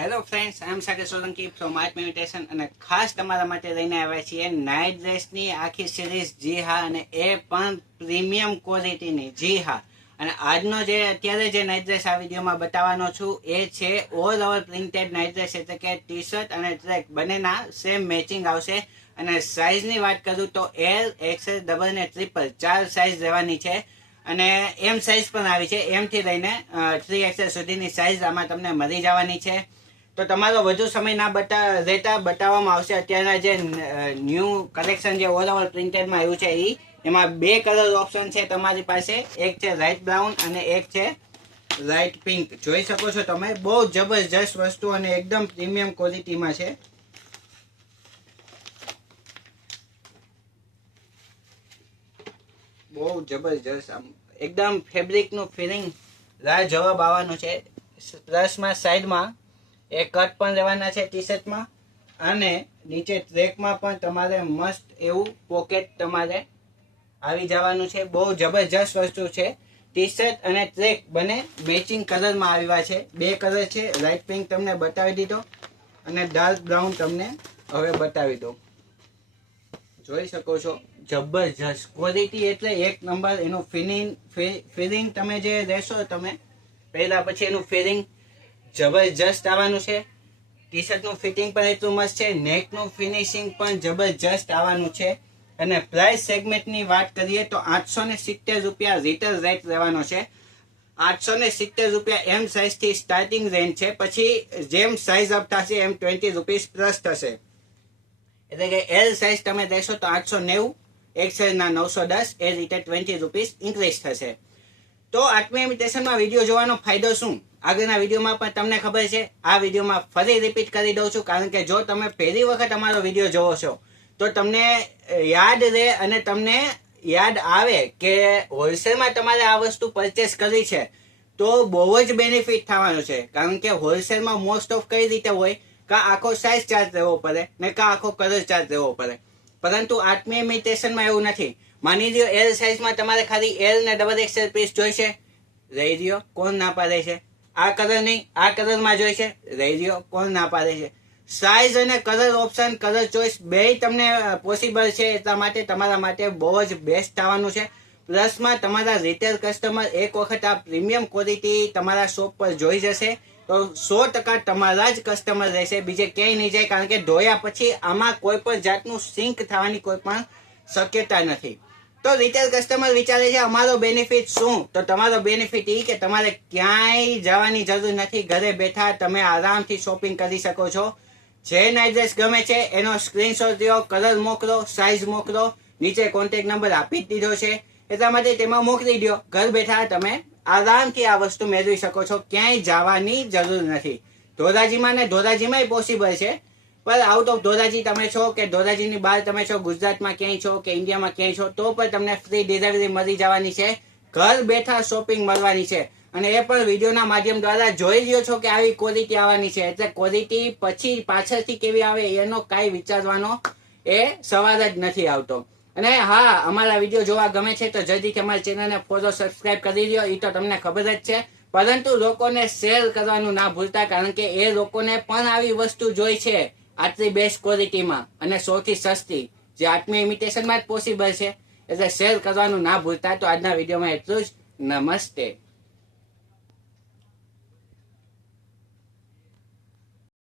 Hello friends, I am Sagar Solanki from art meditation અને ખાસ તમારા માટે લઈને આવ્યા છીએ નાઇટ ડ્રેસની આખી સિરીઝ. જી હા, અને એ પણ પ્રીમિયમ ક્વોલિટીની. જી હા, અને આજનો જે અત્યારે જે નાઇટ ડ્રેસ આ વિડીયોમાં બતાવવાનો છું એ છે all over printed night dress, એટલે કે ટી શર્ટ અને ટ્રેક બંનેના સેમ મેચિંગ આવશે. અને સાઇઝની વાત કરું તો એલ, એક્સએલ, ડબલ અને ટ્રિપલ 4 સાઇઝ રહેવાની છે. અને એમ સાઇઝ પણ આવી છે. એમ થી લઈને 3XL સુધીની સાઇઝ આમાં તમને મળી જવાની છે. તો તમારો વધુ સમય ના બતાવવામાં આવશે. અત્યારના જે ન્યૂ કલેક્શન જે ઓલ ઓવર પ્રિન્ટેડમાં આવ્યું છે એમાં 2 કલર ઓપ્શન છે તમારી પાસે. એક છે લાઇટ બ્રાઉન અને એક છે લાઇટ પિંક. જોઈ શકો છો તમે, બહુ જબરજસ્ત વસ્તુ અને એકદમ પ્રીમિયમ ક્વોલિટીમાં છે. બહુ જબરજસ્ત, આમ એકદમ ફેબ્રિકનું ફિલિંગ લાજવાબ આવવાનું છે. પ્લસમાં સાઈડમાં એ કટ પણ લેવાના છે ટી શર્ટમાં, અને નીચે ટ્રેકમાં પણ તમારે મસ્ત એવું પોકેટ તમારે આવી જવાનું છે. બહુ જબરજસ્ત વસ્તુ છે. ટી શર્ટ અને ટ્રેક બંને મેચિંગ કલરમાં આવ્યા છે. 2 કલર છે. લાઇટ પિંક તમને બતાવી દીધો અને ડાર્ક બ્રાઉન તમને હવે બતાવી દો. જોઈ શકો છો, જબરજસ્ત ક્વોલિટી એટલે એક નંબર. એનું ફિલિંગ તમે જે લેશો તમે પહેલા પછી એનું ફિલિંગ જબરજસ્ત આવવાનું છે. ટી શર્ટનું ફિટિંગ પણ એટલું મસ્ત છે. નેકનું ફિનિશિંગ પણ જબરજસ્ત આવવાનું છે. અને પ્રાઇસ સેગમેન્ટની વાત કરીએ તો 870 રૂપિયા રિટેલ રેટ રહેવાનો છે. 870 રૂપિયા એમ સાઇઝથી સ્ટાર્ટિંગ રેન્જ છે. પછી જેમ સાઇઝ અપ થશે એમ 20 રૂપીસ પ્લસ થશે. એટલે કે એલ સાઇઝ તમે લેશો તો 890, એક્સએલ ના 910, એ રીતે 20 રૂપીસ ઇન્ક્રીઝ થશે. તો આત્મીય ઇમિટેશનમાં વિડીયો જોવાનો ફાયદો શું? આગળના વિડીયોમાં પણ તમને ખબર છે. આ વિડીયોમાં ફરી રિપીટ કરી દઉં છું, કારણ કે જો તમે પહેલી વખત અમારો વિડીયો જોવો છો તો તમને યાદ રહે અને તમને યાદ આવે કે હોલસેલમાં તમારે આ વસ્તુ પરચેસ કરવી છે તો બહુ જ બેનિફિટ થવાનું છે. કારણ કે હોલસેલમાં મોસ્ટ ઓફ કઈ રીતે હોય, કા આખો સાઇઝ ચાર્જ લેવો પડે ને કા આખો કલર ચાર્જ લેવો પડે. પરંતુ આત્મીય ઇમિટેશનમાં એવું નથી. માની લ્યો એલ સાઇઝમાં તમારે ખાલી એલ ને ડબલ એક્સએલ પીસ જોઈશે, રહી રહ્યો, કોણ ના પાડે છે. આ કલર નહીં, આ કલરમાં જોઈશે, રહી રહ્યો, કોણ ના પાડે છે. સાઇઝ અને કલર ઓપ્શન, કલર ચોઇસ બે તમને પોસિબલ છે. એટલા માટે તમારા માટે બહુ જ બેસ્ટ આવવાનું છે. પ્લસમાં તમારા રિટેલ કસ્ટમર એક વખત આ પ્રીમિયમ ક્વોલિટી તમારા શોપ પર જોઈ જશે તો 100% તમારા જ કસ્ટમર રહેશે, બીજે ક્યાંય નહીં જાય. કારણ કે ધોયા પછી આમાં કોઈ પણ જાતનું સિંક થવાની કોઈ પણ શક્યતા નથી. તો રિટેલ કસ્ટમર વિચારે છે અમારો બેનિફિટ શું? તો તમારો બેનિફિટ એ કે તમારે ક્યાંય જવાની જરૂર નથી. ઘરે બેઠા તમે આરામથી શોપિંગ કરી શકો છો. જે નાઇટ ડ્રેસ ગમે છે એનો સ્ક્રીનશોટ લ્યો, કલર મોકલો, સાઇઝ મોકલો, નીચે કોન્ટેક્ટ નંબર આપી જ દીધો છે. એટલા માટે તેમાં મોકલી દો. ઘર બેઠા તમે આરામથી આ વસ્તુ મેળવી શકો છો. ક્યાંય જવાની જરૂર નથી. ધોરાજીમાં ને ધોરાજીમાં પોસિબલ છે, પણ આઉટ ઓફ ધોરાજી તમે છો કે ધોરાજીની બહાર તમે છો, ગુજરાતમાં ક્યાંય છો કે ઇન્ડિયામાં ક્યાંય છો, તો પણ તમને ફ્રી ડિલિવરી મળી જવાની છે. ઘર બેઠા શોપિંગ મળવાની છે. અને એ પણ વિડીયોના માધ્યમ દ્વારા જોઈ રહ્યો છો કે આવી ક્વોલિટી આવવાની છે. એટલે ક્વોલિટી પછી પાછળથી કેવી આવે એનો કાંઈ વિચારવાનો એ સવાલ જ નથી આવતો. અને હા, અમારા વિડીયો જોવા ગમે છે તો જલ્દીથી અમારી ચેનલને ફોલો, સબસ્ક્રાઇબ કરી દો. એ તો તમને ખબર જ છે. પરંતુ લોકોને શેર કરવાનું ના ભૂલતા, કારણ કે એ લોકોને પણ આવી વસ્તુ જોઈ છે આટલી બેસ્ટ ક્વોલિટીમાં અને સૌથી સસ્તી, જે આત્મીય ઇમિટેશનમાં જ પોસિબલ છે. એટલે શેર કરવાનું ના ભૂલતા. તો આજના વિડીયોમાં એટલું જ. નમસ્તે.